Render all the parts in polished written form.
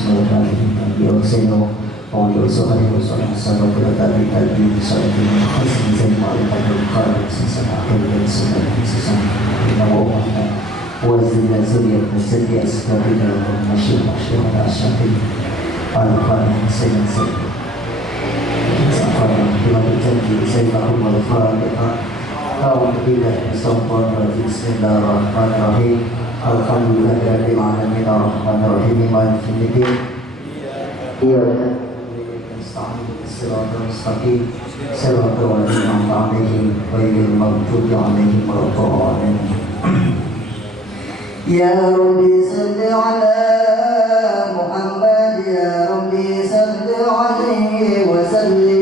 Bismillahirrahmanirrahim. Bioseno Pauliuso Hariuso Nasaro Kulatari Tadi Bisarati Hasni Zain Ma'alikatul Khalid Sisa Akhir dan Sisa Sisa Inawa Umahna Wazina Zuriyat Nasiri Asgari Dalam Masyur Masyur Asyafin Al-Fahim Sayyid Sayyid Safari Bila berjanji Sayyidahum Al-Fatihah Tahun ketiga Bismillahirrahmanirrahim Alhamdulillahirabbil alamin arrahmanirrahim maliki yaumiddin iyyaka nasta'in siratal mustaqim siratal ladzina an'amta 'alaihim ghairil maghdubi 'alaihim waladdallin Ya Rabbi salli 'ala Muhammad ya Rabbi salli 'alaihi wa sallim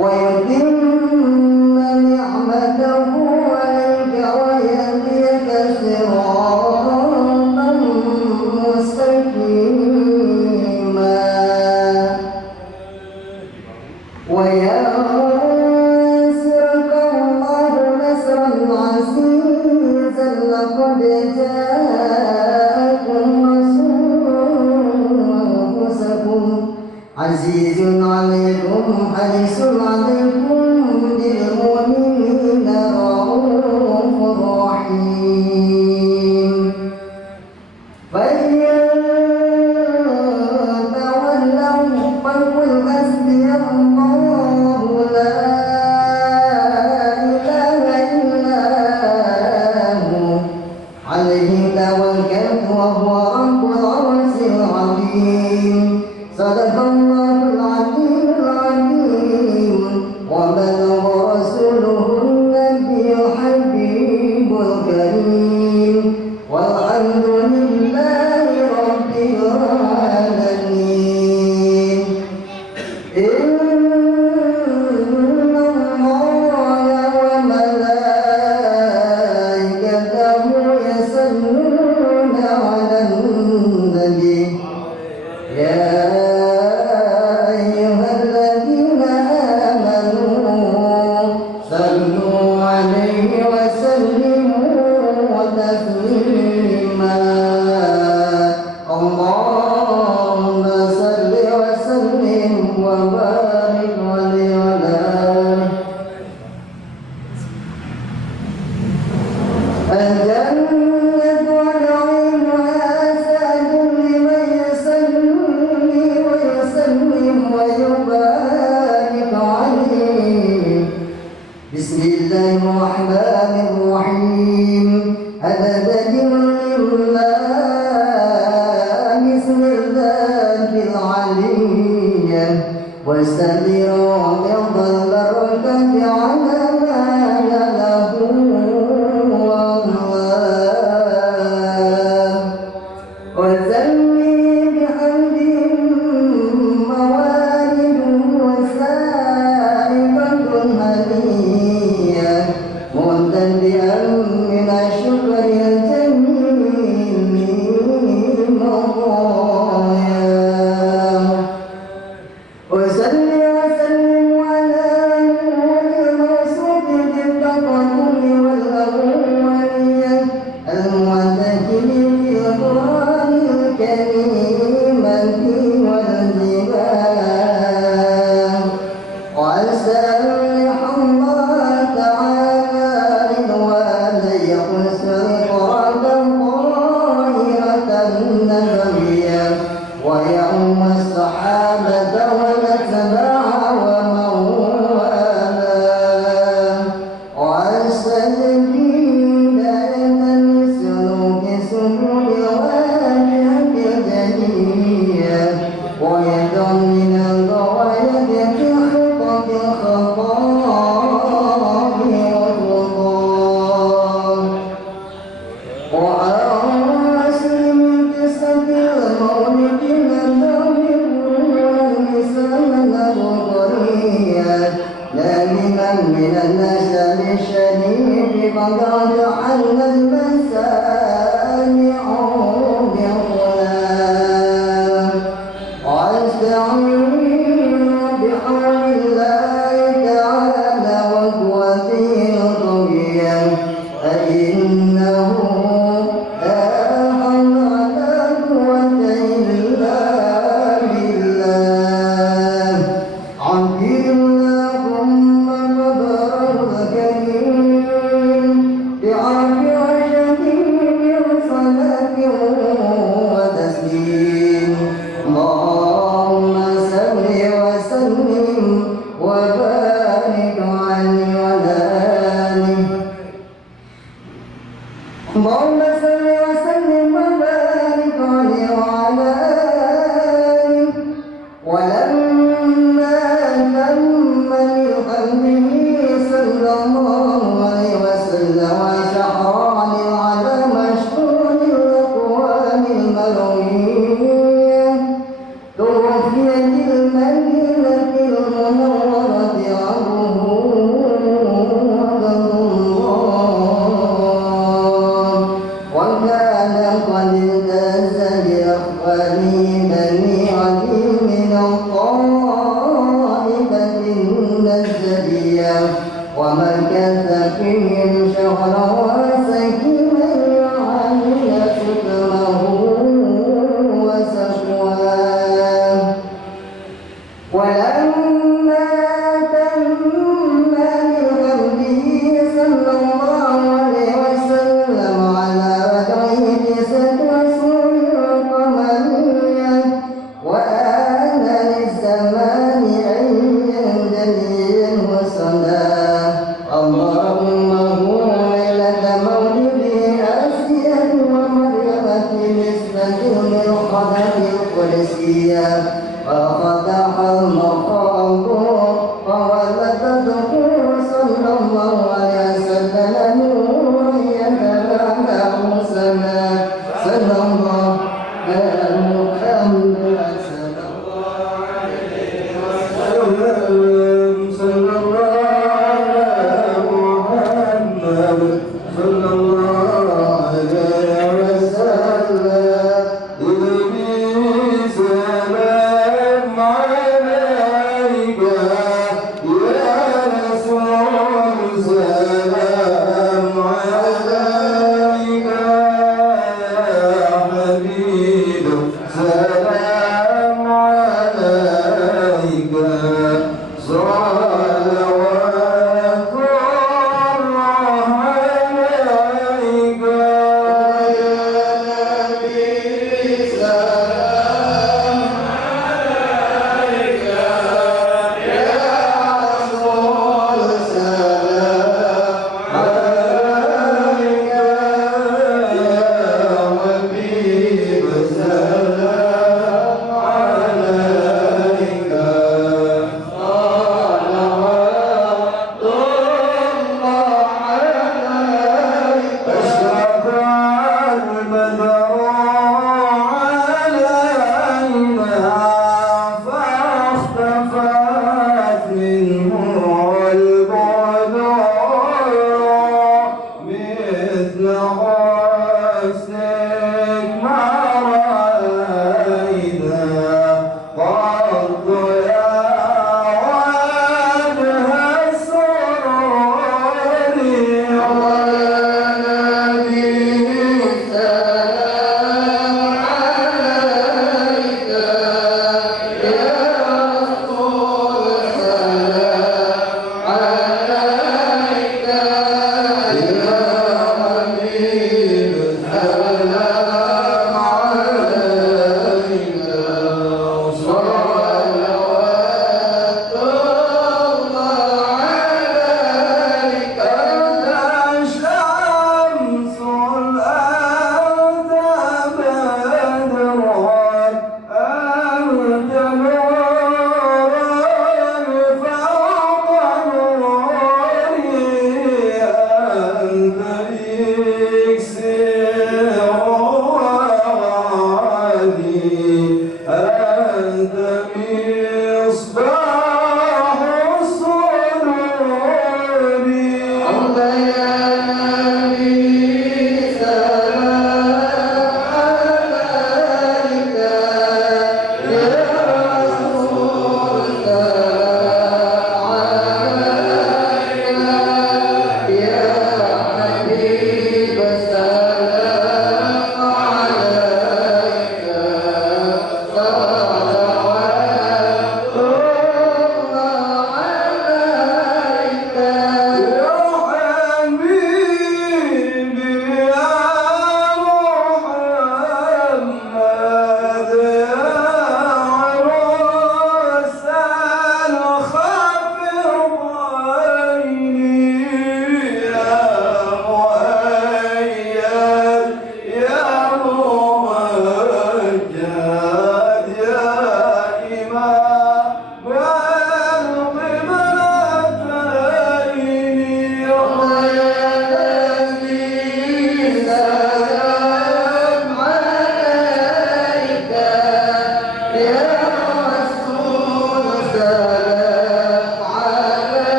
ويتم نعمته عليك ويهديك صراطا مستقيما وينصرك الله نصرا عزيزا لقد جاءكم رسول أنفسكم عزيز عليكم حريص عليكم بالمؤمنين رؤوف رحيم فإن تولوا فقل حسبي الله لا إله إلا هو عليه توكلت وهو رب العرش العظيم صدق الله العلي العظيم وبلغ رسوله النبي الحبيب الكريم والحمد لله رب العالمين إن الله وملائكته يصلون على النبي يا أيها الذين آمنوا صلوا عليه وسلموا تسليما اللهم صل وسلم وبارك عليه وعلى آله الجنة ونعيمها سعد لمن يصلي ويسلم ويبارك عليه بسم الله الرحمن الرحيم أبدا لله بسم الله العلي واستمروا رضا البركة على ما له وسمي بحمد موالد وسائقة هنية ممتدئا من الشكر الجميل مضايا وسلم وسلم على نور الموصوف بالتقدم والأولية المعتكف في القرآن الكريم والجبال وأسأل الله تعالى رضوان يقص رقابا طاهرة نبوية ويعم الصحابة والأتباع ومن والاه وأستجيب دائما لسلوك سبل الواجهة الجلية ويدع من الغواية في خطط الخطاب والخطاب وأواصل من قصة المولد النبوي واللسان البقرية دائما من النسب الشريف قد رجعنا المسامع بغلام واستعين بحول الله تعالى وقوته القوية فإنه لا حول ولا قوة إلا بالله عبد اللهم قدره الكريم ومكث فيهم شهرا وسكينا يعلم سكمه وسقواه ولما تم بحمده صلى الله عليه وسلم على وجهه تسعة أشهر قمرية وآن للزمان عيا جليا وصلاة اللهم هو ليلة مولده آسيا ومريم في نسبة من القدم القدسية وفتح المقام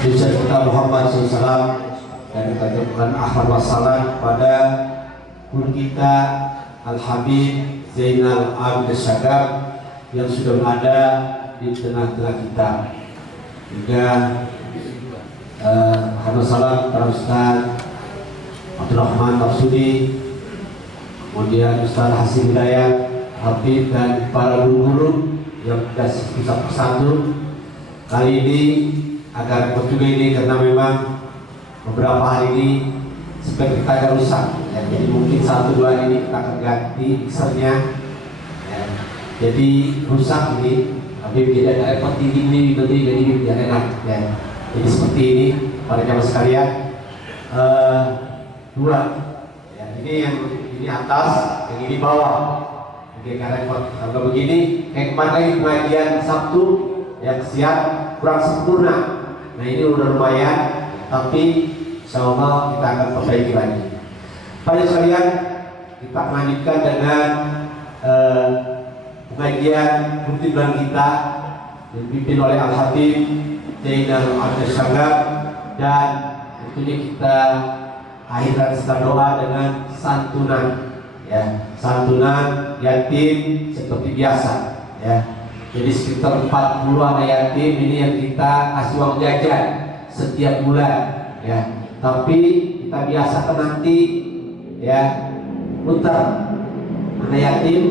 Tujuan kita Muhammad SAW dan kita ucapkan akhir wassalam pada guru kita Al-Habib Zainal Abidin Syagab yang sudah berada di tengah-tengah kita. Juga akhir wassalam para Ustaz Abdurrahman Marsudi, kemudian Ustaz Hasim Hidayat, Habib, dan para guru-guru yang sudah satu-satu. Kali ini agak repot juga ini karena memang beberapa hari ini seperti kita agak rusak ya. Jadi mungkin 1-2 ini kita akan ganti mixernya ya. Jadi rusak ini, tapi tidak ada repot ini jadi biar enak ya. Jadi seperti ini para jamaah sekalian, dua ya, ini yang ini atas, yang ini bawah. Oke, karena repot kalau begini kayak kemarin pengajian Sabtu yang siap kurang sempurna. Nah ini udah lumayan, tapi insyaallah kita akan perbaiki lagi. Pada sekalian, kita melanjutkan dengan pengajian rutin bulan kita yang dipimpin oleh Al-Habib Zainal Abidin Syagab, dan tentunya kita akhirkan setelah doa dengan santunan ya, santunan yatim seperti biasa ya. Jadi sekitar 40 anak yatim ini yang kita kasih uang jajan setiap bulan ya. Tapi kita biasakan nanti ya muter anak yatim.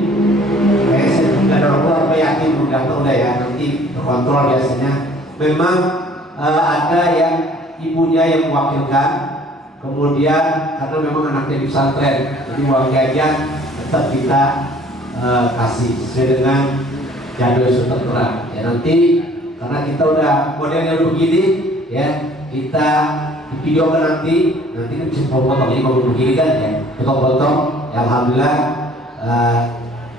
Kayak saya tidak ada orang tua yatim udah ya, nanti terkontrol biasanya. Memang ada yang ibunya yang mewakilkan, kemudian karena memang anaknya di pesantren, jadi uang jajan tetap kita kasih sesuai dengan jadwal sudah tertera ya. Nanti karena kita udah modelnya begini ya, kita videokan nanti kan bisa potong ini kalau begini kan ya, potong-potong ya. Alhamdulillah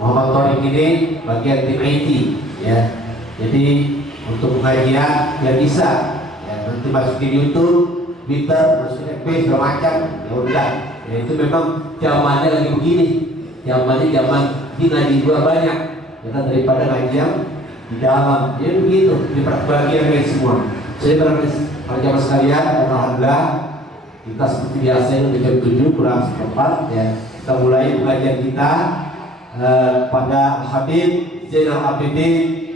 Muhammad Thorik ini bagian tim IT ya. Jadi untuk pengajian ya bisa ya, nanti masukin YouTube, Twitter, masukin FB segala macam ya udah ya. Itu memang zamannya lagi begini, zamannya zaman di gua banyak ya kan, daripada ngajian di dalam ya begitu, diperbagian guys semua. Saya para jamaah sekalian, alhamdulillah kita seperti biasa ini jam 7 kurang seperempat ya, kita mulai pengajian kita pada Habib Zainal Abidin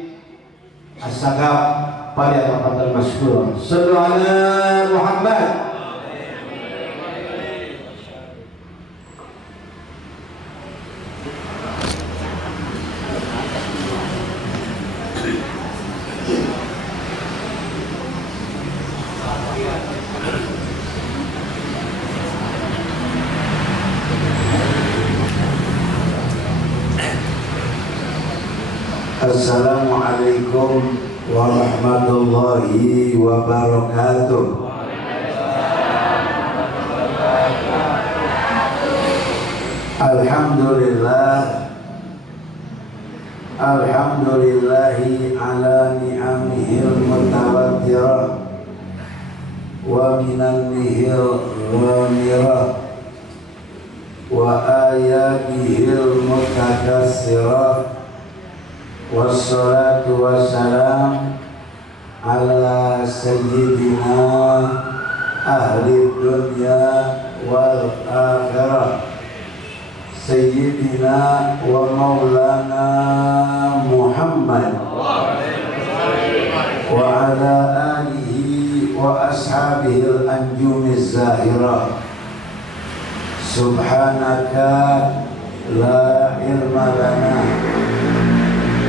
Syagab pada tempat masyhur. Sallallahu alaihi Muhammad. Assalamualaikum warahmatullahi wabarakatuh. Alhamdulillah, alhamdulillahi ala ni'amihil mutawattirah wa minannihil ghamirah wa ayatihil mutakassirah. Wassalatu wassalam ala sayyidina ahli dunya wal akhirah, sayyidina wa maulana Muhammad wa ala alihi wa ashabihi al-anjumiz zahirah. Subhanaka la ilma lana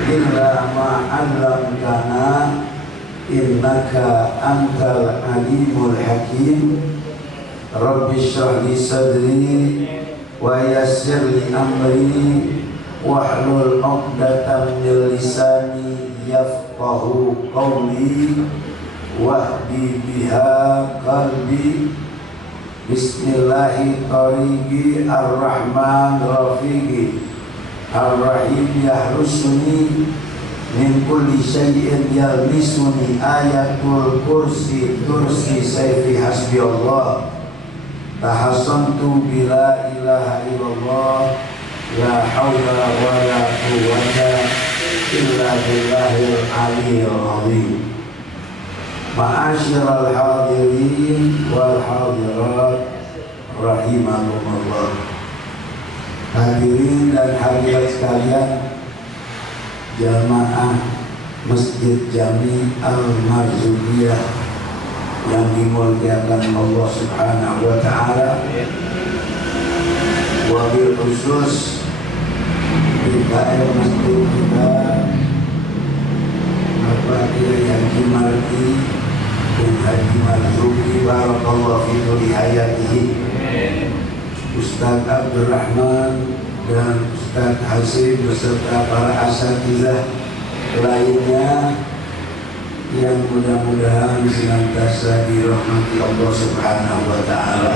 illa ma'allamtana innaka antal alimul hakim. Rabbi shrah li sadri wa yassir li amri wahlul 'uqdatam min lisani yafqahu qawli wahdi biha qalbi. Bismillahi tariqi ar-rahman rafiqi Ar-Rahim yahrusuni min kulli syai'in yalmisuni. Ayatul kursi tursi sayfi hasbi Allah. Tahassantu bila ilaha illallah la hawla wa la quwwata illa billahil aliyyil azim. Ma'asyiral hadirin wal hadirat rahimakumullah. Hadirin dan hadirat sekalian, jamaah Masjid Jami Al-Marzuliyah yang dimuliakan Allah Subhanahu wa taala, wabil khusus PKM masjid kita Bapak Kiai Haji Mardi bin Haji Marzuki barakallahu fi kulli hayatihi, Ustaz Abdurrahman dan Ustaz Hasim beserta para asatizah lainnya yang mudah-mudahan senantiasa dirahmati Allah Subhanahu wa taala.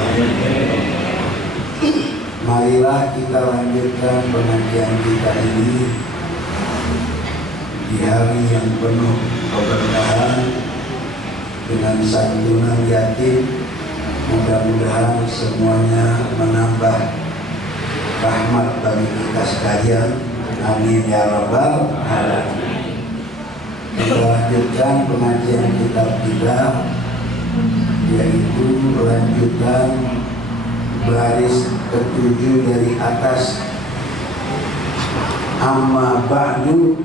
Marilah kita lanjutkan pengajian kita ini di hari yang penuh keberkahan dengan santunan yatim. Mudah-mudahan semuanya menambah rahmat bagi kita sekalian. Amin ya rabbal alamin. Kita lanjutkan pengajian kitab kita, yaitu lanjutan baris ketujuh dari atas. Amma ba'du,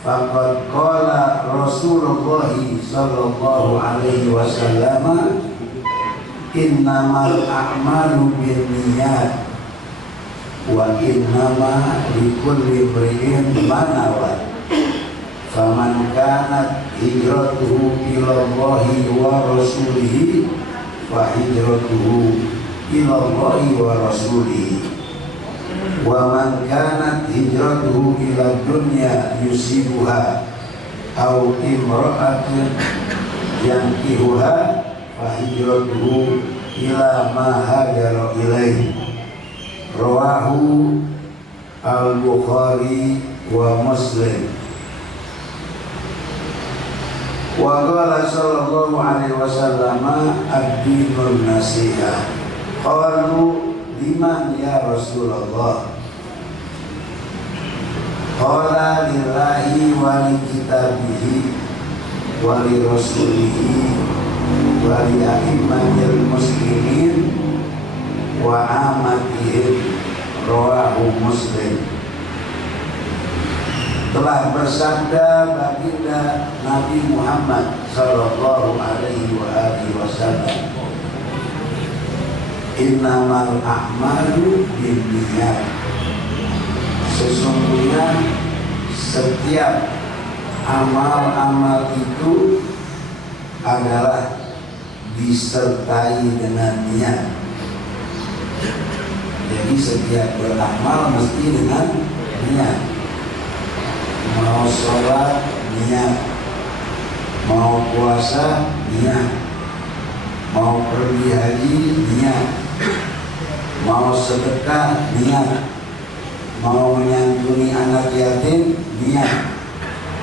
faqad qala Rasulullah sallallahu alaihi wasallam, innamal a'malu binniyat wa innama likulli imri'in ma nawa. Faman kanat hijratuhu ilallahi wa rasulihi fa hijratuhu ilallahi wa rasulihi. Wa man kanat hijratuhu ila dunya yusibuha au imra'atin yankihuha fa hijratuhu ila ma hajara ilaihi. Rawahu al-Bukhari wa Muslim. Wa qala sallallahu alaihi wasallam ad-dinun nasihah. Qalu liman ya Rasulullah? Qala lillahi wa li kitabihi wa li rasulihi wa li a'immatil muslimin wa amatihim. Rawahu Muslim. Telah bersabda baginda Nabi Muhammad sallallahu alaihi wa alihi wasallam, innamal a'malu binniyat. Sesungguhnya setiap amal-amal itu adalah disertai dengan niat. Jadi setiap beramal mesti dengan niat. Mau sholat niat, mau puasa niat, mau pergi haji niat, mau sedekah niat, mau menyantuni anak yatim niat,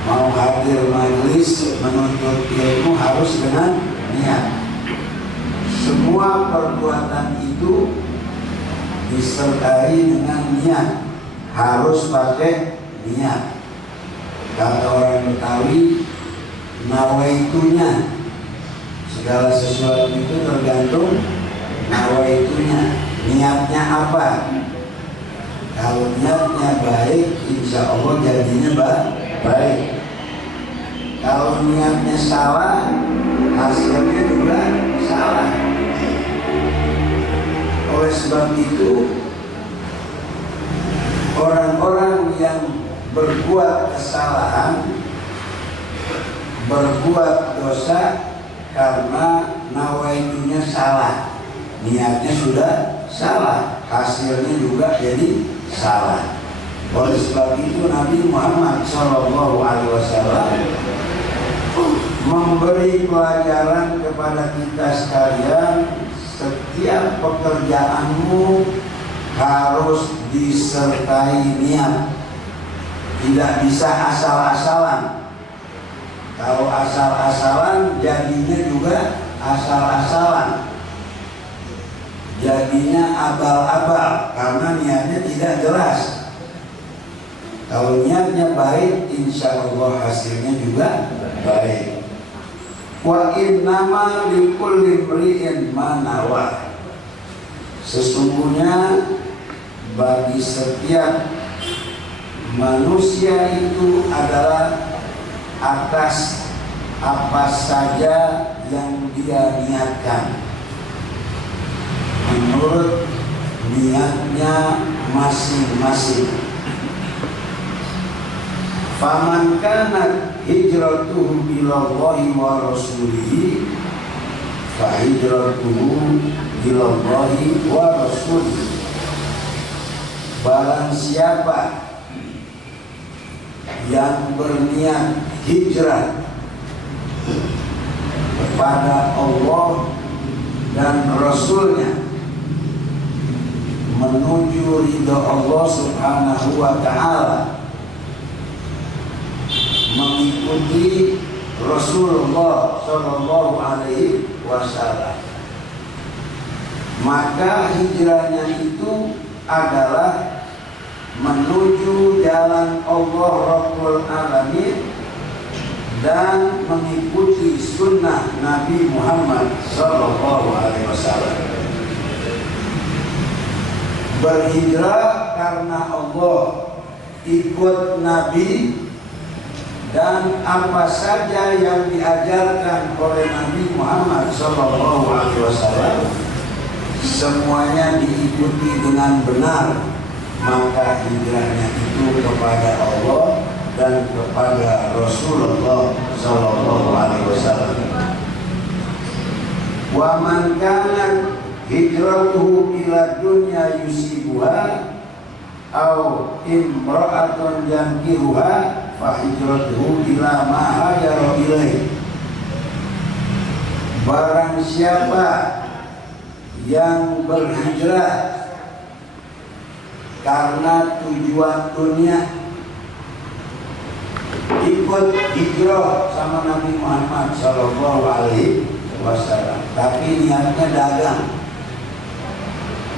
mau hadir majelis menuntut ilmu harus dengan niat. Semua perbuatan itu disertai dengan niat, harus pakai niat. Kata orang Betawi, nawaitunya. Segala sesuatu itu tergantung nawaitunya. Niatnya apa? Kalau niatnya baik, insya Allah jadinya baik. Kalau niatnya salah, hasilnya juga salah. Oleh sebab itu, orang-orang yang berbuat kesalahan, berbuat dosa karena nawaitunya salah, niatnya sudah salah, hasilnya juga jadi salah. Oleh sebab itu Nabi Muhammad SAW memberi pelajaran kepada kita sekalian, setiap pekerjaanmu harus disertai niat. Tidak bisa asal-asalan. Kalau asal-asalan jadinya juga asal-asalan. Jadinya abal-abal karena niatnya tidak jelas. Kalau niatnya baik, insya Allah hasilnya juga baik. Wa innama likulli imri'in ma nawa. Sesungguhnya bagi setiap manusia itu adalah atas apa saja yang dia niatkan menurut niatnya masing-masing. Faman kanat hijratuhu ilallahi wa rasulihi fa hijratuhu ilallahi wa rasulihi. Barang siapa yang berniat hijrah kepada Allah dan Rasulnya, menuju ridha Allah Subhanahu wa ta'ala, mengikuti Rasulullah Shallallahu Alaihi Wasallam, maka hijrahnya itu adalah menuju jalan Allah Rabbul Alamin dan mengikuti sunnah Nabi Muhammad Shallallahu Alaihi Wasallam. Berhijrah karena Allah, ikut Nabi, dan apa saja yang diajarkan oleh Nabi Muhammad Shallallahu Alaihi Wasallam semuanya diikuti dengan benar, maka hijrahnya itu kepada Allah dan kepada Rasulullah Sallallahu Alaihi Wasallam. Wa man kana hijratuhu ila dunya yusibuha au imra'atun yankihuha fa hijratuhu ila ma hajara ilaihi. Barang siapa yang berhijrah karena tujuan dunia, ikut hijrah sama Nabi Muhammad Sallallahu Alaihi Wasallam, tapi niatnya dagang.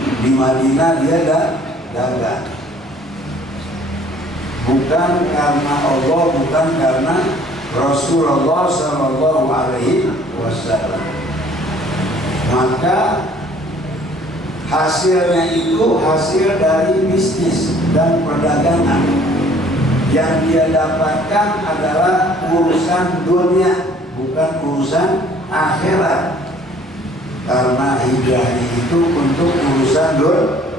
Di Madinah dia dagang, bukan karena Allah, bukan karena Rasulullah Sallallahu Alaihi Wasallam. Maka hasilnya itu hasil dari bisnis dan perdagangan. Yang dia dapatkan adalah urusan dunia, bukan urusan akhirat. Karena hijrahnya itu untuk urusan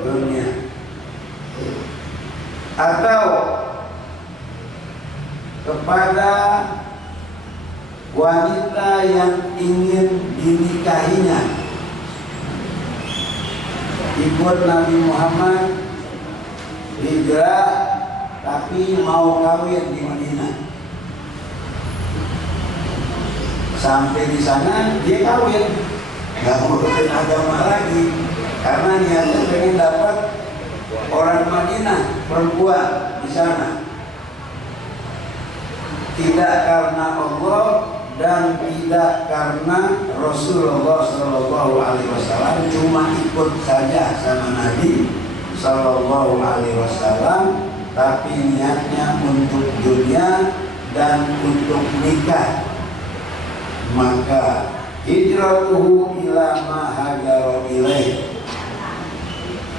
dunia. Atau kepada wanita yang ingin dinikahinya, ikut Nabi Muhammad, hijrah tapi mau kawin di Madinah. Sampai di sana dia kawin, nggak ngurusin agama lagi, karena niatnya pengen dapat orang Madinah, perempuan di sana. Tidak karena Allah dan tidak karena Rasulullah Shallallahu Alaihi Wasallam, cuma ikut saja sama Nabi Shallallahu Alaihi Wasallam, tapi niatnya untuk dunia dan untuk nikah. Maka hijratuhu ila ma hajara ilaih,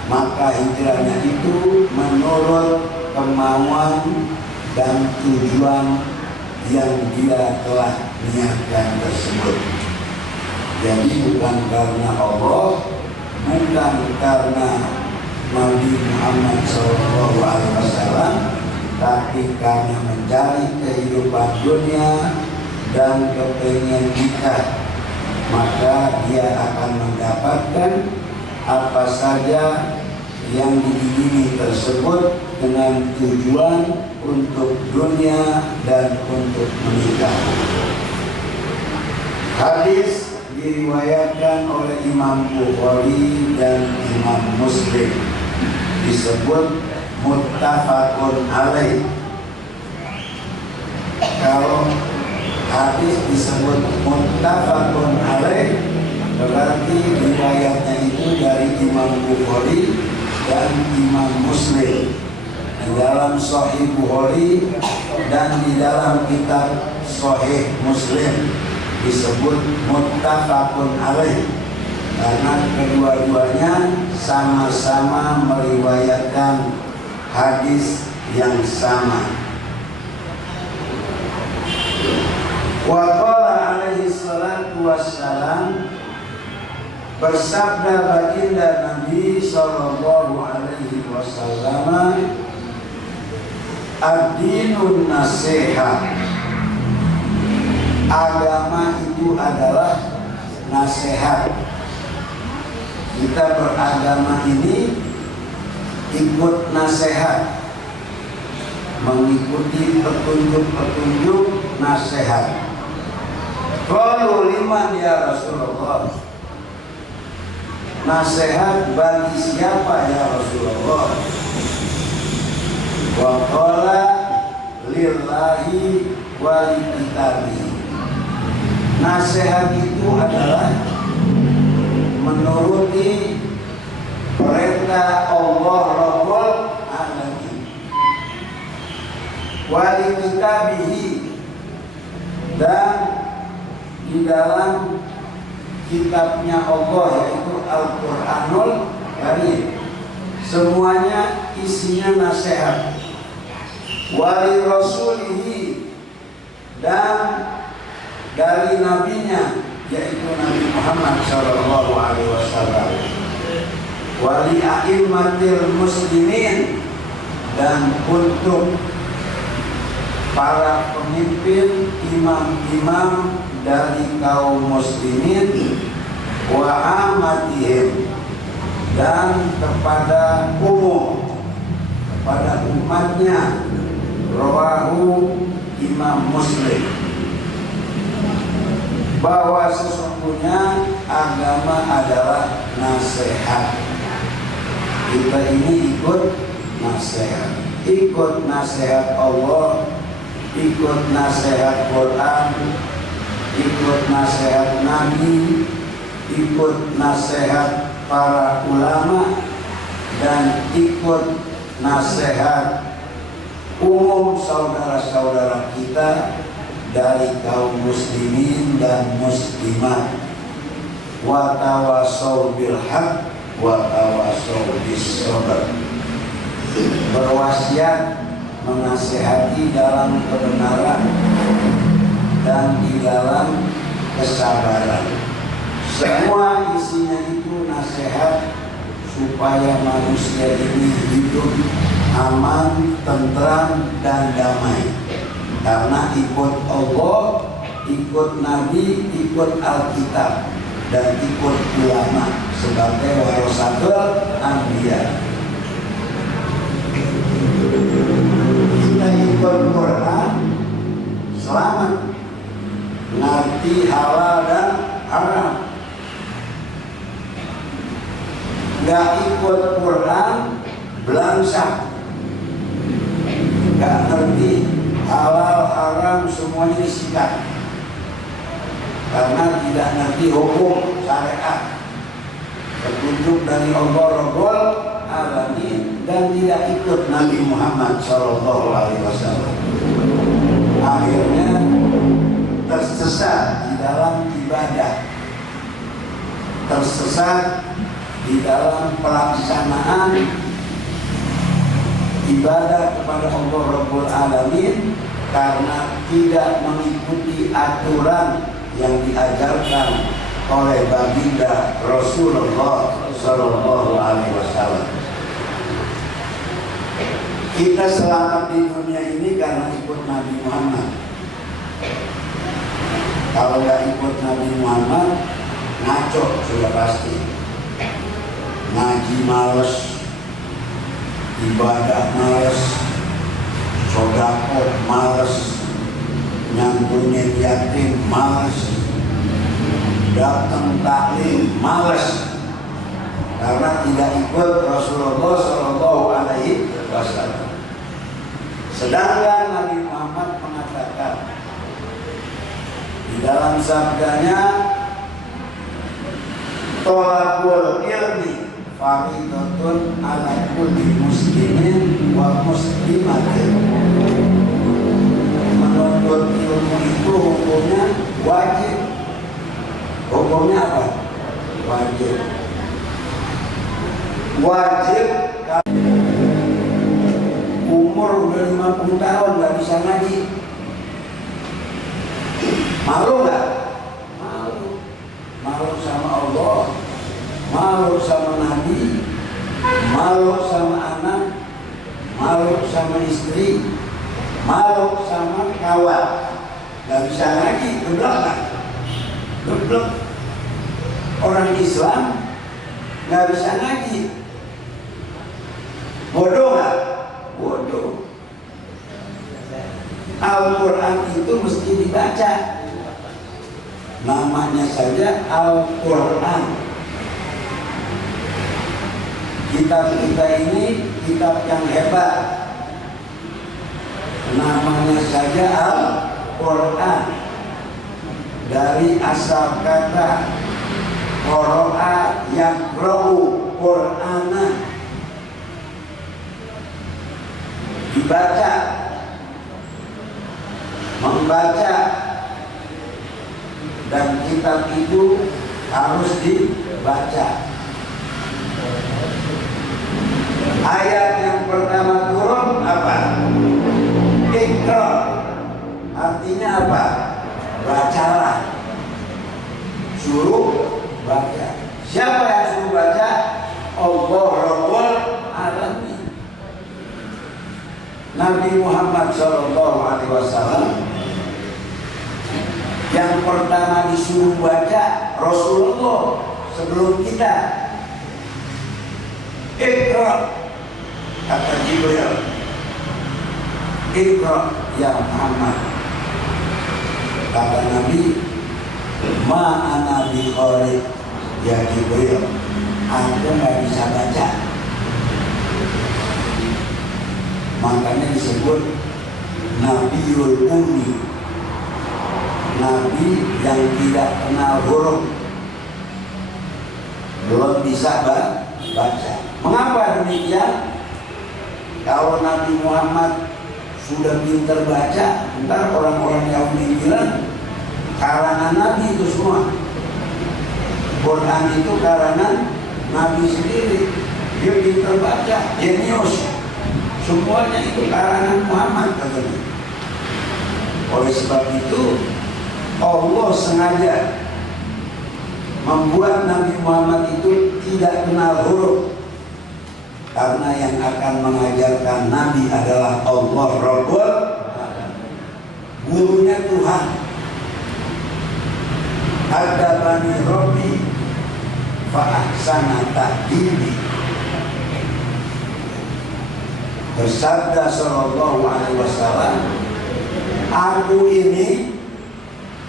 maka hijrahnya itu menurut kemauan dan tujuan yang dia telah niatkan tersebut. Jadi bukan karena Allah, bukan karena Nabi Muhammad SAW, tapi karena mencari kehidupan dunia dan kepengen nikah, maka dia akan mendapatkan apa saja yang diingini tersebut dengan tujuan untuk dunia dan untuk menikah. Hadis diriwayatkan oleh Imam Bukhari dan Imam Muslim, disebut muttafaqun alaih. Kalau hadis disebut muttafaqun alaih, berarti riwayatnya itu dari Imam Bukhari dan Imam Muslim. Di dalam Sahih Bukhari dan di dalam kitab Sahih Muslim disebut muttafaqun alaih karena kedua-duanya sama-sama meriwayatkan hadis yang sama. Wa qala alaihi salatu wassalam, bersabda baginda Nabi sallallahu alaihi wasallam, ad-dinun nasihat, agama itu adalah nasihat. Kita beragama ini ikut nasihat, mengikuti petunjuk-petunjuk nasihat. Qalu liman ya Rasulullah, nasihat bagi siapa ya Rasulullah? Wa qala lillahi wa likitabihi, nasihat itu adalah menuruti perintah Allah Rabbul Alamin, wa likitabihi, dan di dalam kitabnya Allah yaitu Al-Quranul Karim, semuanya isinya nasihat. Wali rasulihi, dan dari nabinya yaitu Nabi Muhammad sallallahu alaihi wasallam. Wali a'immatil muslimin, dan untuk para pemimpin imam-imam dari kaum muslimin, wa amatihim, dan kepada umum, kepada umatnya. Rawahu Imam Muslim, bahwa sesungguhnya agama adalah nasihat. Kita ini ikut nasihat, ikut nasihat Allah, ikut nasihat Quran, ikut nasihat Nabi, ikut nasihat para ulama, dan ikut nasihat umum saudara-saudara kita dari kaum muslimin dan muslimat. Wa tawassaw bil haqq wa tawassaw bis sabr, berwasiat menasihati dalam kebenaran dan di dalam kesabaran. Semua isinya itu nasihat supaya manusia ini hidup aman, tentram, dan damai. Karena ikut Allah, ikut Nabi, ikut Alkitab, dan ikut ulama sebagai warasatul anbiya. Kita ikut Quran, selamat, ngerti halal dan haram. Gak ikut Quran, belangsak, gak ngerti halal haram, semuanya disikat karena tidak ngerti hukum syariat, petunjuk dari Allah Rabbul Alamin, dan tidak ikut Nabi Muhammad sallallahu alaihi wasallam. Akhirnya tersesat di dalam ibadah, tersesat di dalam pelaksanaan ibadah kepada Allah Rabbul Alamin karena tidak mengikuti aturan yang diajarkan oleh baginda Rasulullah sallallahu alaihi wasallam. Kita selamat di dunia ini karena ikut Nabi Muhammad. Kalau nggak ikut Nabi Muhammad, ngaco sudah pasti. Ngaji males, ibadah males, sedekah males, nyantuni yatim males, datang taklim males, karena tidak ikut Rasulullah sallallahu alaihi wasallam. Sedangkan Nabi Muhammad mengatakan di dalam sabdanya, thalabul ilmi fardhatun ala kulli muslimin wa muslimatin. Menuntut ilmu itu hukumnya wajib Hukumnya apa? Wajib. Wajib. Umur udah 50 tahun nggak bisa ngaji. Malu nggak? Malu. Malu sama Allah, malu sama Nabi, malu sama anak, malu sama istri, malu sama kawan. Nggak bisa ngaji, geblek nggak? Geblek. Orang Islam nggak bisa ngaji. Bodoh nggak? Bodoh. Al-Quran itu mesti dibaca. Namanya saja Al-Quran. Kitab kita ini kitab yang hebat. Namanya saja Al-Quran. Dari asal kata Qara'a yaqra'u Qur'ana, dibaca, membaca, dan kitab itu harus dibaca. Ayat yang pertama turun apa? Iqra. Artinya apa? Bacalah. Suruh baca. Siapa yang suruh baca? Allah Rabbul Alamin. Nabi Muhammad SAW yang pertama disuruh baca Rasulullah sebelum kita. Iqra, kata Jibril. Iqra ya Muhammad. Kata Nabi, ma ana biqari ya Jibril, aku nggak bisa baca. Makanya disebut Nabiul Ummi, Nabi yang tidak kenal huruf, belum bisa baca. Mengapa demikian? Kalau Nabi Muhammad sudah pintar baca, ntar orang-orang Yahudi bilang karangan Nabi itu semua. Quran itu karangan Nabi sendiri. Dia pintar baca, jenius. Semuanya itu karangan Muhammad katanya. Oleh sebab itu Allah sengaja membuat Nabi Muhammad itu tidak kenal huruf, karena yang akan mengajarkan Nabi adalah Allah Rabbul Alamin, gurunya Tuhan. Adabani Rabbi fa ahsana ta'dibi. Bersabda sallallahu alaihi wasallam, aku ini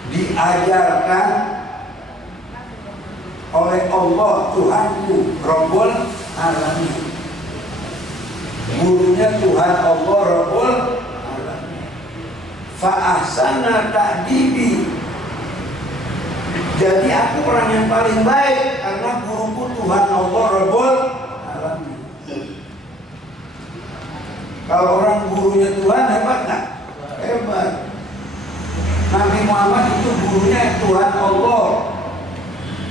diajarkan oleh Allah Tuhanku Rabbul Alamin. Gurunya Tuhan Allah Rabbul Alamin. Fa ahsana ta'dibi. Jadi aku orang yang paling baik karena guruku Tuhan Allah Rabbul Alamin. Kalau orang gurunya Tuhan hebat nggak? Hebat. Nabi Muhammad itu gurunya Tuhan Allah.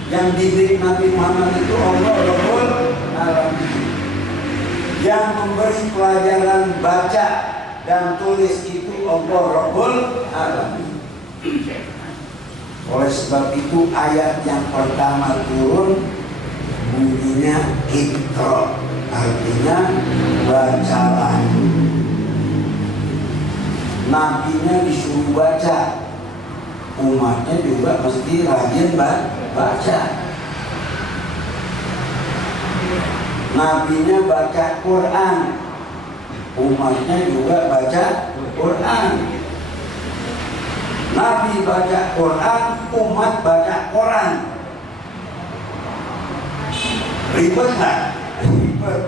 Yang didik Nabi Muhammad itu Allah Rabbul Alamin. Yang memberi pelajaran baca dan tulis itu Allah Rabbul Alamin. Oleh sebab itu ayat yang pertama turun bunyinya Iqra, artinya bacalah. Nabinya disuruh baca, umatnya juga mesti rajin baca. Nabinya baca Quran, umatnya juga baca Quran. Nabi baca Quran, umat baca Quran. Ribet nggak? Ribet.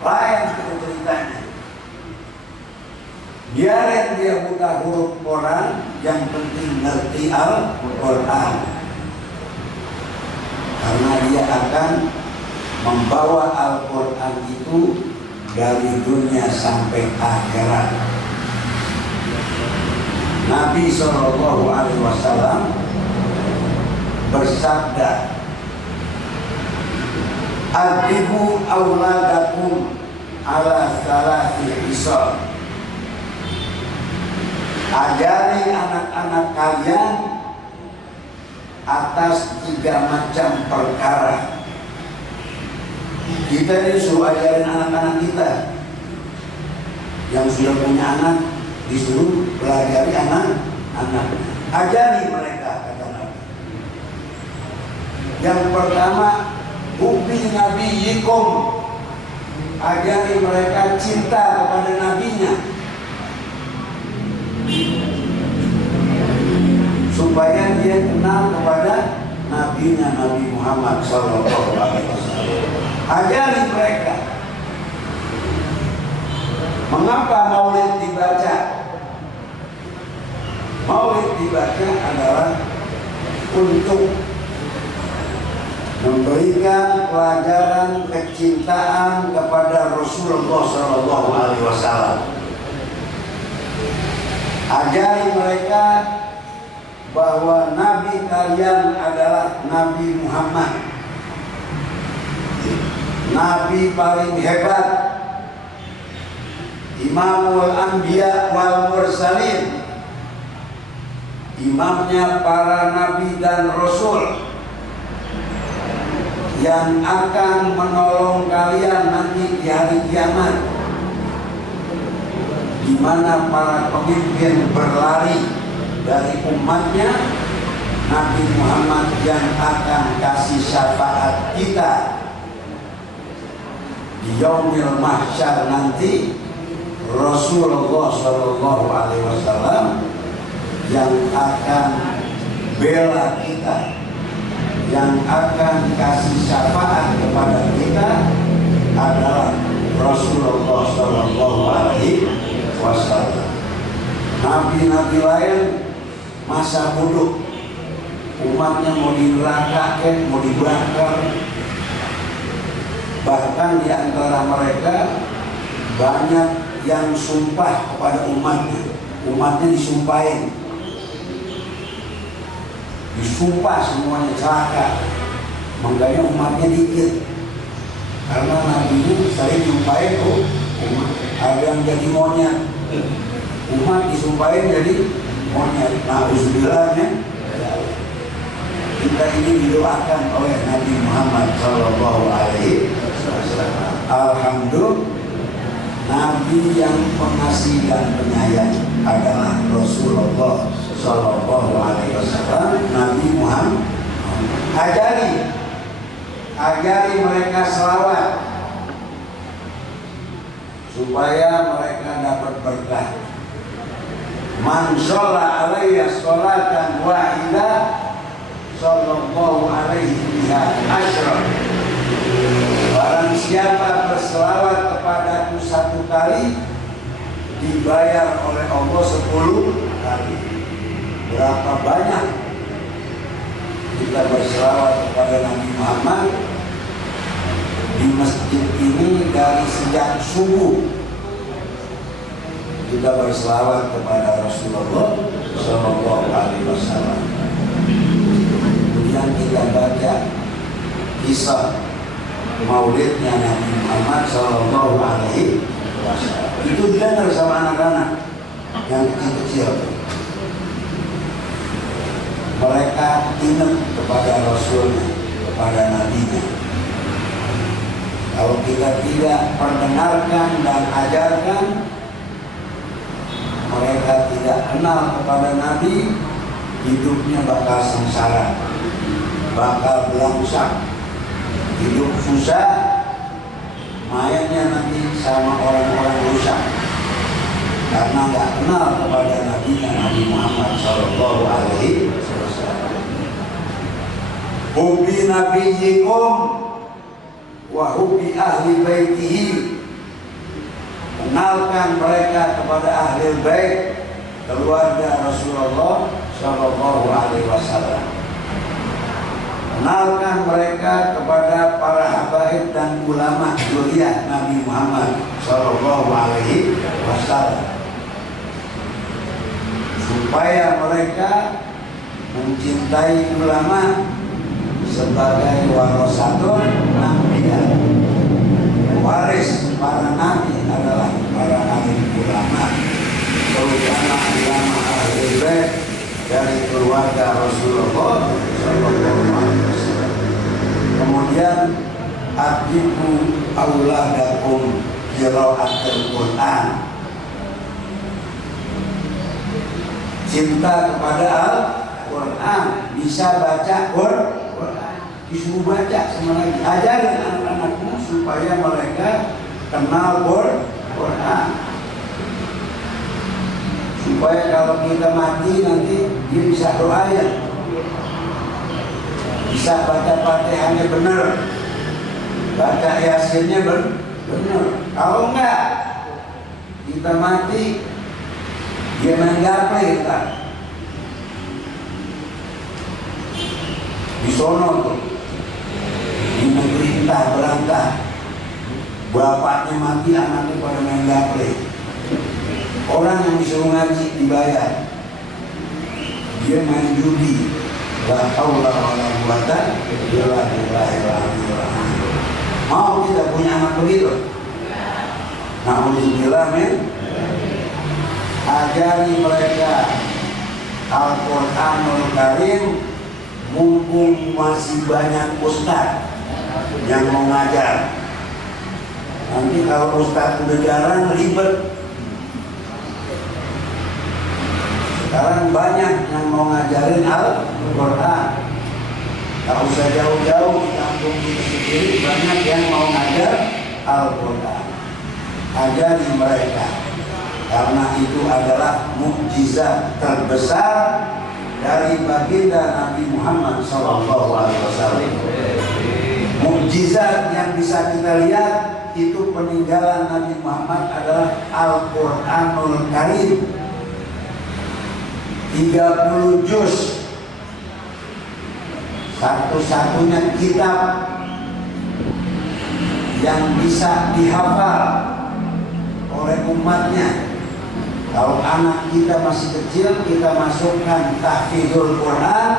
Lain ceritanya. Biarin dia buka huruf Quran, yang penting ngerti Al-Quran. Karena dia akan membawa Al-Quran itu dari dunia sampai akhirat. Nabi SAW bersabda, "Adibu auladakum ala salasi hisab." Ajari anak-anak kalian atas 3 macam perkara. Kita disuruh ajarin anak-anak kita yang sudah punya anak, disuruh pelajari anak-anak. Ajari mereka, kata Nabi. Yang pertama, hubbi nabiyyikum. Ajari mereka cinta kepada nabinya, supaya dia kenal kepada nabinya, Nabi Muhammad SAW. Ajari mereka. Mengapa maulid dibaca? Maulid dibaca adalah untuk memberikan pelajaran kecintaan kepada Rasulullah SAW. Ajari mereka bahwa Nabi kalian adalah Nabi Muhammad, Nabi paling hebat, Imamul Anbiya wal Mursalin, imamnya para nabi dan rasul, yang akan menolong kalian nanti di hari kiamat, di mana para pemimpin berlari dari umatnya. Nabi Muhammad yang akan kasih syafaat kita di yaumil mahsyar nanti. Rasulullah SAW yang akan bela kita, yang akan kasih syafaat kepada kita adalah Rasulullah SAW. Nabi-nabi lain masa bodoh, umatnya mau dinerakakan, mau dibakar. Bahkan di antara mereka banyak yang sumpah kepada umatnya disumpahin, disumpah semuanya celaka. Makanya umatnya dikit, karena nabinya sering nyumpahin umat. Ada yang jadi monyet, umat disumpahin jadi monyet. Na'udzubillah. Kita ini didoakan oleh Nabi Muhammad SAW. Alhamdulillah, Nabi yang pengasih dan penyayang adalah Rasulullah SAW, Nabi Muhammad. Ajari mereka selawat supaya mereka dapat berkah. Man shalla alaiya sholatan wahidah sallallahu alaihi biha asyra. Barang siapa berselawat kepadaku 1 kali, dibayar oleh Allah 10 kali. Berapa banyak kita berselawat kepada Nabi Muhammad di masjid ini? Dari sejak subuh kita berselawat kepada Rasulullah SAW. Kemudian kita baca kisah maulidnya Nabi Muhammad SAW. Itu didengar sama anak-anak yang kecil-kecil. Mereka ingat kepada Rasulnya, kepada Nabinya. Kalau kita tidak perdengarkan dan ajarkan, mereka tidak kenal kepada Nabi, hidupnya bakal sengsara, bakal belangsak, hidup susah, mainnya nanti sama orang-orang rusak, karena nggak kenal kepada Nabi-Nya Nabi Muhammad SAW. Hubbi nabiyyikum wa hubbi ahli baitihi. Kenalkan mereka kepada ahli bait, keluarga Rasulullah SAW. Kenalkan mereka kepada para habaib dan ulama dzurriyyah Nabi Muhammad SAW, supaya mereka mencintai ulama, sebagai warasatul anbiya. Waris para nabi adalah para alim ulama, terutama ulama ahli bait dari keluarga Rasulullah SAW. Kemudian aqimu auladakum qira'atul Quran. Cinta kepada Al-Quran, bisa baca Quran, disuruh baca sama lagi. Ajarin anak-anakmu supaya mereka kenal Quran, supaya kalau kita mati nanti dia bisa doain, bisa baca Fatihahnya benar, baca Yasinnya benar. Kalau enggak, kita mati dia main gaple kita di sono tuh, di negeri entah berantah, bapaknya mati, anaknya pada main gaple. Orang yang disuruh ngaji dibayar, dia main judi. La haula wala quwata illa billah. Mau kita punya anak begitu? Na'udzubillah min. Ajari mereka Al-Quranul Karim, mumpung masih banyak ustaz yang mau ngajar. Nanti kalau ustaz udah jarang, ribet. Sekarang banyak yang mau ngajarin Al-Quran. Tak usah jauh-jauh, di kampung kita sendiri banyak yang mau ngajar Al-Quran. Ajari mereka, karena itu adalah mukjizat terbesar dari baginda Nabi Muhammad SAW. Mukjizat yang bisa kita lihat itu peninggalan Nabi Muhammad adalah Al-Quranul Karim, 30 juz, satu-satunya kitab yang bisa dihafal oleh umatnya. Kalau anak kita masih kecil, kita masukkan tahfidzul Quran,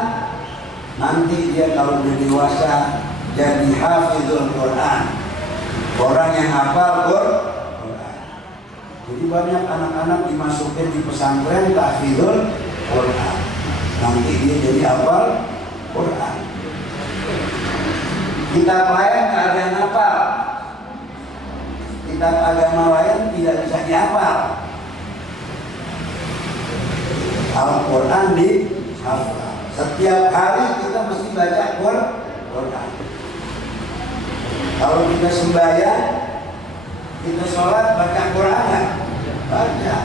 nanti dia kalau udah dewasa jadi hafizul Quran, orang yang hafal Quran. Jadi banyak anak-anak dimasukin di pesantren tahfidzul Quran, nanti dia jadi hafal Quran. Kitab lain nggak ada yang hafal, kitab agama lain tidak bisa dihafal. Al-Quran dihafal. Setiap hari kita mesti baca Quran. Kalau kita sembahyang, kita sholat, baca Quran nggak? Baca.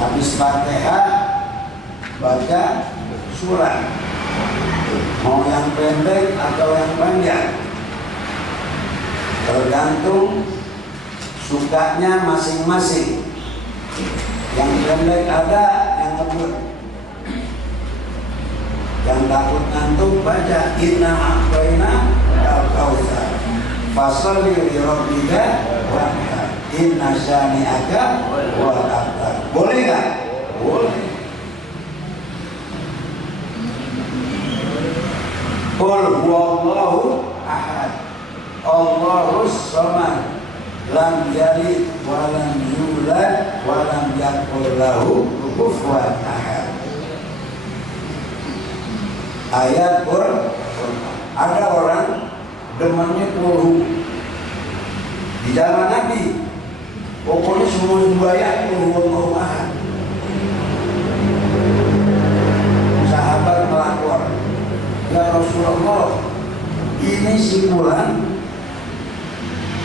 Habis Fatihah, baca surat. Mau yang pendek atau yang panjang, tergantung sukanya masing-masing. Yang pendek ada, yang ngebut. Yang takut ngantuk baca Inna a'tayna al-kautsar fasholli li rabbika wanhar inna syani'aka wal abtar. Boleh nggak? Boleh. Qul huwallahu ahad Allahus samad lam yalid wa lam yulad wa lam yakul lahu kufuwan ahad. Ayat Quran. Ada orang demannya qul di zaman Nabi, pokoknya semua sembahyang qul huwallahu ahad. Sahabat melapor, ya Rasulullah, ini si fulan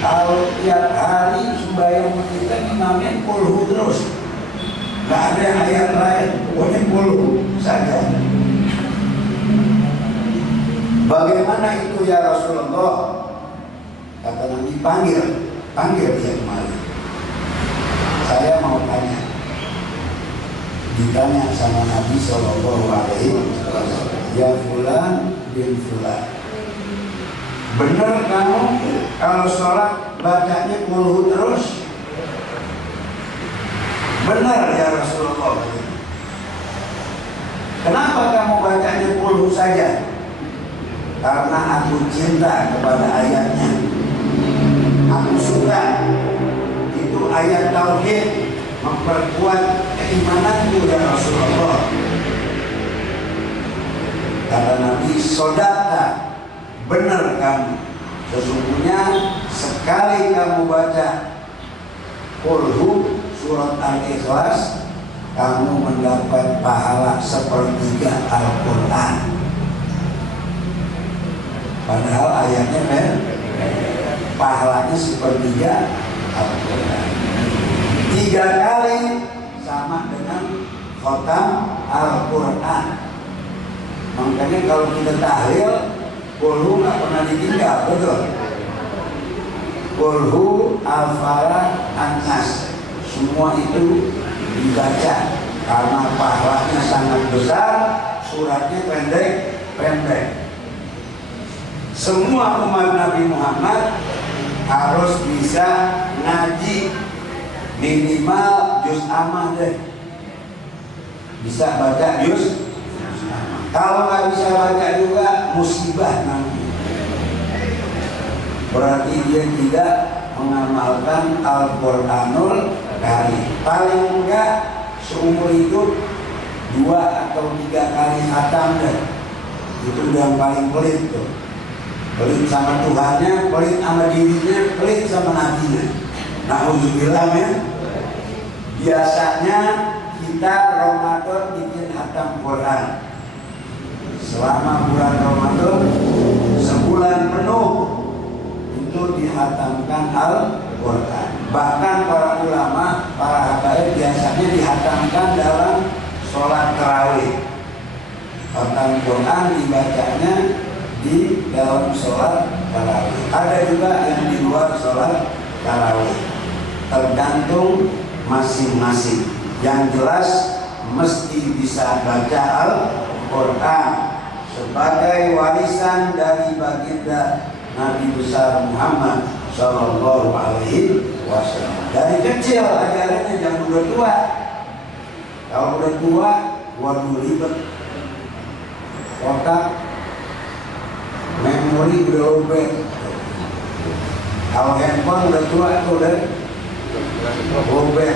kalau tiap hari sembahyang kita imamin qul terus, nggak ada ayat lain, pokoknya qul saja. Bagaimana itu ya Rasulullah? Kata Nabi, panggil dia kemari. Saya mau tanya. Ditanya sama Nabi Sallallahu Alaihi Wasallam, ya fulan bin fulan, benar kamu kalau sholat bacanya qul terus? Benar ya Rasulullah. Kenapa kamu bacanya qul saja? karena aku cinta kepada ayatnya. Aku suka. Itu ayat tauhid, memperkuat keimananku ya Rasulullah. Kata Nabi, sodaka, benar kamu. Sesungguhnya sekali kamu baca Qul surat Al-Ikhlas, kamu mendapat pahala sepertiga Al-Quran. Padahal ayatnya pahalanya sepertiga Al-Quran. 3 kali sama dengan khatam Al-Quran. Makanya kalau kita tahlil, Qul nggak pernah ditinggal, betul? Qul Al-Falaq, An-Nas, semua itu dibaca karena pahalanya sangat besar, suratnya pendek. Semua umat Nabi Muhammad harus bisa ngaji minimal juz amma deh. Bisa baca juz. Kalau nggak bisa baca juga musibah namanya. Berarti dia tidak mengamalkan Al-Quranul Karim. Paling enggak seumur hidup 2 atau 3 kali khatam deh. Itu yang paling pelit tuh. Pelit sama Tuhannya, pelit sama dirinya, pelit sama nabinya. Na'udzubillah ya. Biasanya kita Ramadan bikin khatam Quran. Selama bulan Ramadan sebulan penuh itu dihatamkan Al-Quran. Bahkan para ulama, para habaib biasanya dihatamkan dalam sholat tarawih. Khatam Quran dibacanya di dalam sholat tarawih. Ada juga yang di luar sholat tarawih. Tergantung masing-masing. Yang jelas mesti bisa baca Al-Quran sebagai warisan dari baginda Nabi besar Muhammad Sallallahu Alaihi Wasallam. Dari kecil ajarannya, jangan udah tua. Kalau udah tua, waduh ribet. Otak, memori udah robek. Kalau handphone udah tua itu udah robek.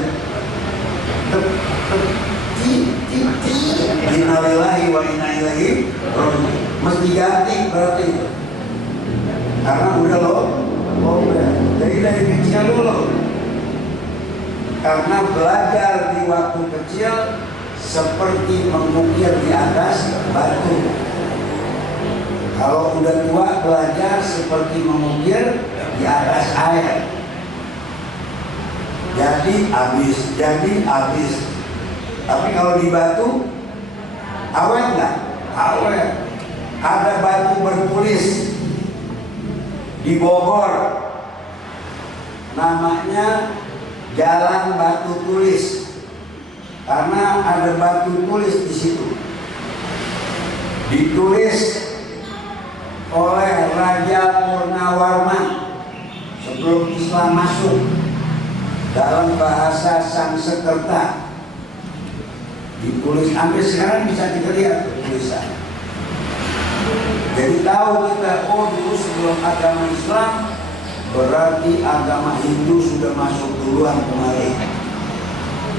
Innalillahi wa inna ilaihi raji'un. Mesti ganti berarti itu. Karena udah robek. Jadi dari kecil dulu. Karena belajar di waktu kecil seperti mengukir di atas batu. Kalau udah tua belajar seperti mengukir di atas air. Jadi habis. Tapi kalau di batu awet nggak? Awet. Ada batu bertulis di Bogor, namanya Jalan Batu Tulis, karena ada batu tulis di situ. Ditulis oleh Raja Purnawarman sebelum Islam masuk, dalam bahasa Sanskerta. Ditulis sampai sekarang bisa kita lihat tulisan. Jadi tahu kita, oh dulu sebelum agama Islam berarti agama Hindu sudah masuk duluan kemarin.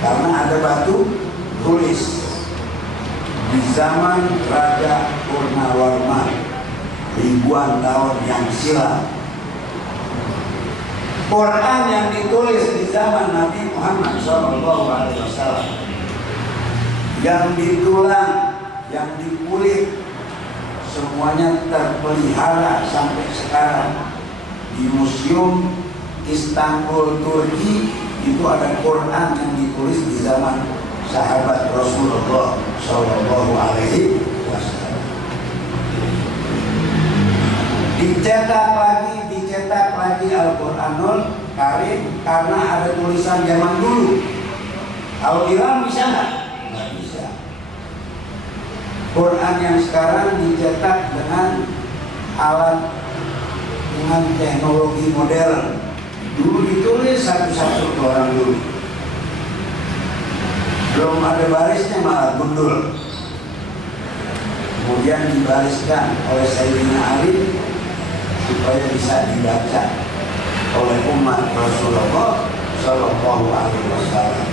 Karena ada batu tulis di zaman Raja Purnawarman ribuan tahun yang silam. Quran yang ditulis di zaman Nabi Muhammad SAW, yang ditulang, yang dikulik, semuanya terpelihara sampai sekarang. Di Museum Istanbul, Turki, itu ada Quran yang ditulis di zaman sahabat Rasulullah Shallallahu Alaihi Wasallam. Dicetak lagi Al-Quranul Karim karena ada tulisan zaman dulu. Kalau hilang bisa nggak? Nggak bisa. Quran yang sekarang dicetak dengan alat, dengan teknologi modern. Dulu ditulis satu-satu orang dulu. Belum ada barisnya malah gundul. kemudian dibariskan oleh Sayyidina Ali supaya bisa dibaca oleh umat Rasulullah Shallallahu Alaihi Wasallam.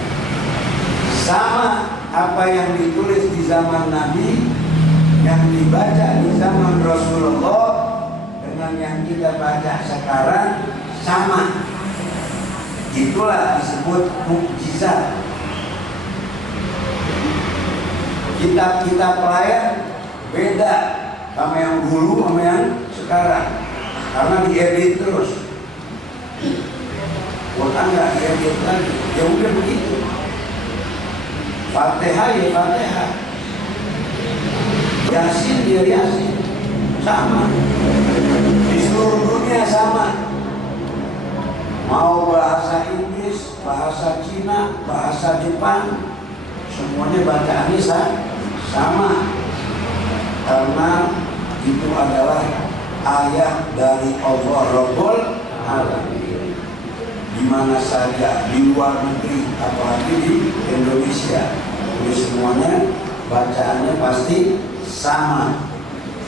Sama apa yang ditulis di zaman Nabi, yang dibaca di zaman Rasulullah dengan yang kita baca sekarang sama. Itulah disebut mukjizat. Kitab-kitab lain beda sama yang dulu sama yang sekarang, karena diedit terus. Quran nggak diedit lagi, ya udah begitu. Fatihah ya Fatihah, Yasin ya Yasin, sama. Di seluruh dunia sama. Mau bahasa Inggris, bahasa Cina, bahasa Jepang, semuanya bacaannya sama. Karena itu adalah ayat dari Allah Rabbul Alamin. Di mana saja, di luar negeri, apalagi di Indonesia, ini semuanya bacaannya pasti sama.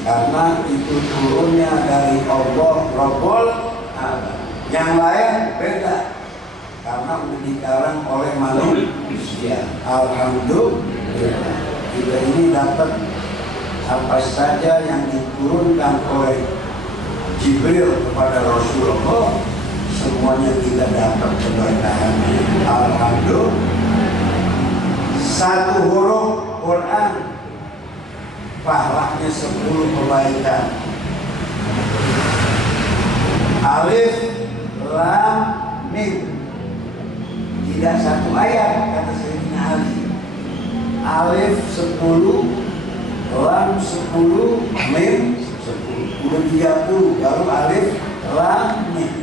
Karena itu turunnya dari Allah Rabbul Alamin. Yang lain beda, karena udah dikarang oleh manusia. Alhamdulillah, kita ini dapat apa saja yang diturunkan oleh Jibril kepada Rasulullah, semuanya kita dapat keberkahannya. Alhamdulillah. Satu huruf Quran pahalanya 10 kebaikan. Alif Lam Mim, tidak satu ayat kata Sayyidina Ali. Alif 10, Lam 10, Mim 10, udah 30, baru Alif Lam Mim.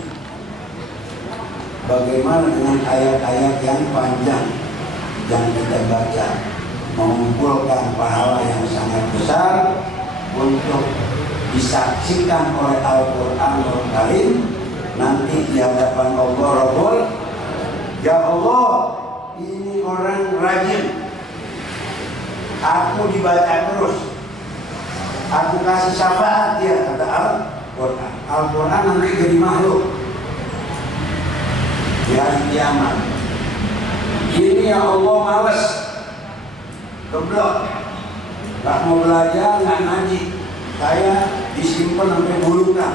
Bagaimana dengan ayat-ayat yang panjang yang kita baca, mengumpulkan pahala yang sangat besar untuk disaksikan oleh Al-Quranul Karim nanti di hadapan Allah Rabbul. Ya Allah, ini orang rajin, aku dibaca terus, aku kasih syafaat dia, kata Al-Quran. Al-Quran nanti jadi makhluk di hari kiamat. Ini ya Allah males, geblok, gak mau belajar, gak ngaji, saya disimpan sampai bulutan,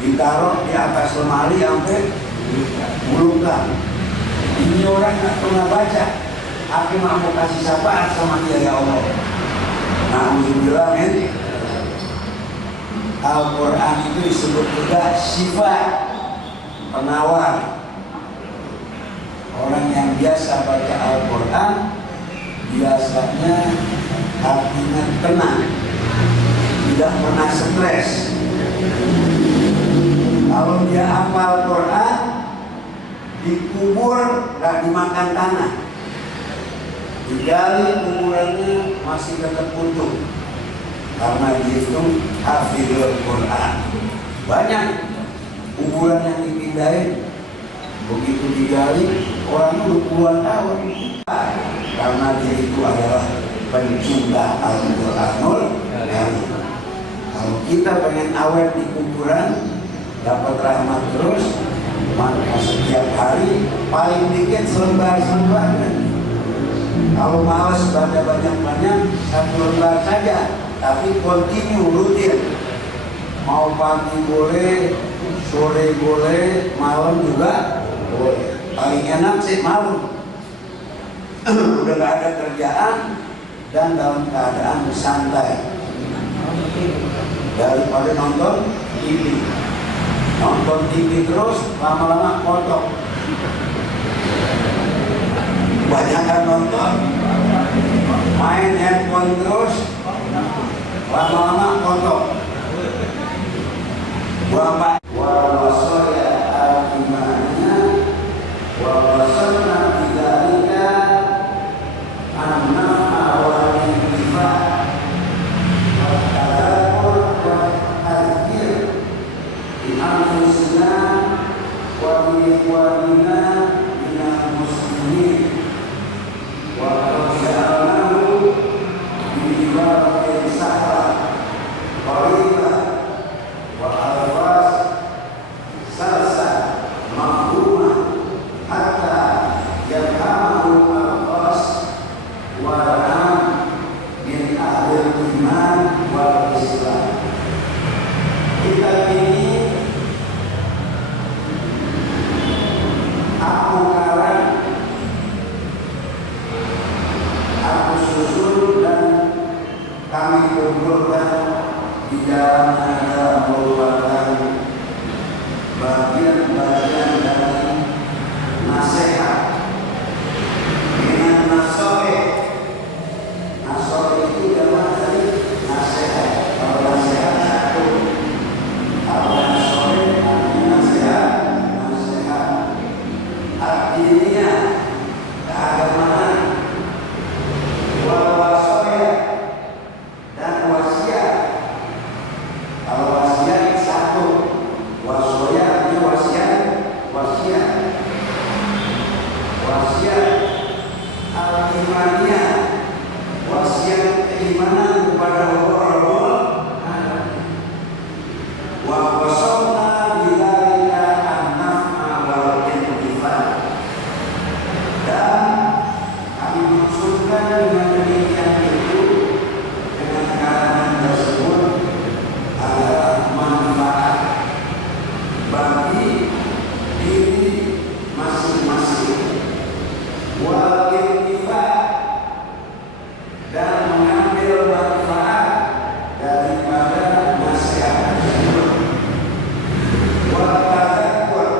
ditaruh di atas lemari sampai bulutan. Ini orang gak pernah baca, aku mau kasih syafaat sama dia ya Allah. Alhamdulillah, men. Al-Quran itu disebut juga sifat penawar. Orang yang biasa baca Al-Quran biasanya hatinya tenang, tidak pernah stres. Kalau dia hafal Quran, dikubur gak dimakan tanah, digali kuburannya masih tetap utuh, karena dia itu hafizul Quran. Banyak kuburan yang dipindahin, begitu digali orangnya udah puluhan tahun, karena dia itu adalah pencinta Al-Quranul Karim. Kalau kita pengen awet di kuburan, dapat rahmat terus, maka setiap hari paling dikit selembar-selembar. Kalau malas baca banyak-banyak, 1 lembar saja, tapi continue, rutin. Mau pagi boleh, sore boleh, malam juga boleh. Paling enak sih malam. Udah gak ada kerjaan dan dalam keadaan santai, daripada nonton TV. Nonton TV terus lama-lama kotor. Kebanyakan nonton, main handphone terus lama-lama kotor. Bapak wawasoya al-imannya wawasona bidalika anna awalin iman tadakur wa azkir di anfusina wa biwalina minal muslimin wa qadja'alnahu Al-Quran di dalamnya adalah merupakan bagian-bagian dari nasihat dengan nasoeh. Nasoeh itu jamaah dari nasihat. Kalau nasihat satu, kalau nasoeh artinya nasihat, artinya keagamaan, wasoya dan wasiat. Kalau wasiat satu, wasoya artinya wasiat, al-imaniyah, wasiat keimanan kepada Allah. Wa wasalna bidzalika an-naf'a wal intifaa. Dan kami maksudkan dengan demikian itu, dengan karangan tersebut adalah manfaat bagi diri masing-masing, wal intifaa, dan mengambil manfaat daripada nasihat tersebut, wal tadakkur,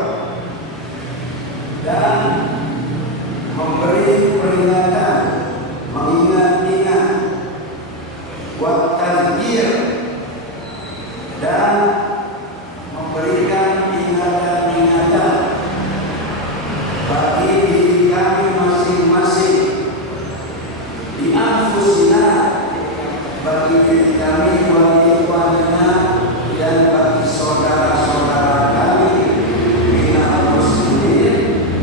dan memberi peringatan, mengingat-ingat, wa tadzkir, dan memberikan ingatan-ingatan bagi diri kami masing-masing, di anfusina, bagi diri kami, wa ikhwanina, dan bagi saudara-saudara kami, minal muslimin,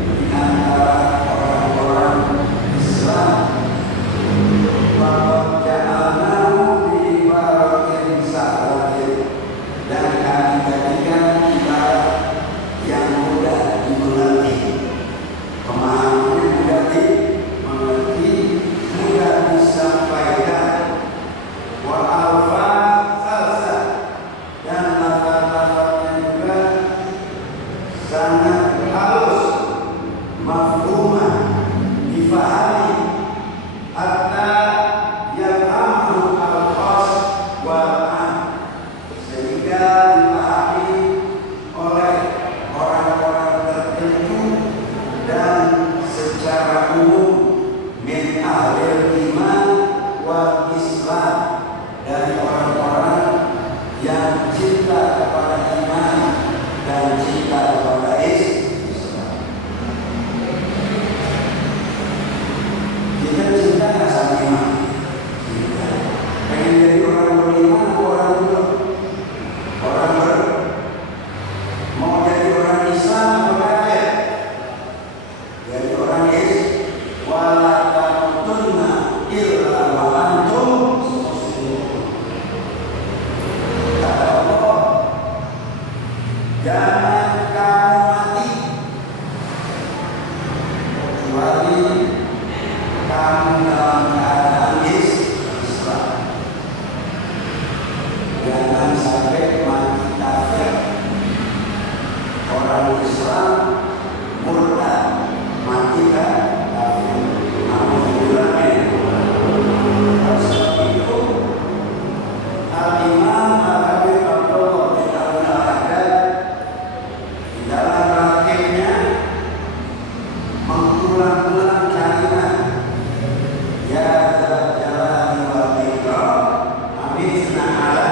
di antara orang-orang Islam. Wa ja'alnahu bi ibaratin sahratin, dan kami jadikan ibarat yang mudah dimengerti, pemahamannya mudah dimengerti, mudah disampaikan. Wa alfaz salsa, dan lafaz-lafaznya juga sangat halus, mafhumah, difahami, hatta yafhamu al-khas wal 'am, sehingga dipahami oleh orang-orang tertentu dan secara umum, min ahlil iman wal Islam, dari orang-orang yang cinta kepada iman dan cinta kepada Islam. Kita cinta nggak sama iman? Cinta. Pengen jadi orang beriman atau orang belum? Mau jadi orang Islam atau kafir? Jadi orang Islam. Wala tamutunna illa wa antum muslimun. Kata Allah, jangan kamu mati kecuali kamu dalam keadaan Islam. Jangan sampai mati kafir. Orang Islam murtad, mati kafir. Alhamdulillah. Sebab itu Al-Imam Al-Habib Abdullah bin Al-Haddad di dalam rakibnya mengulang-ulang kalimat ya dzal jalali wal ikram, amizna ala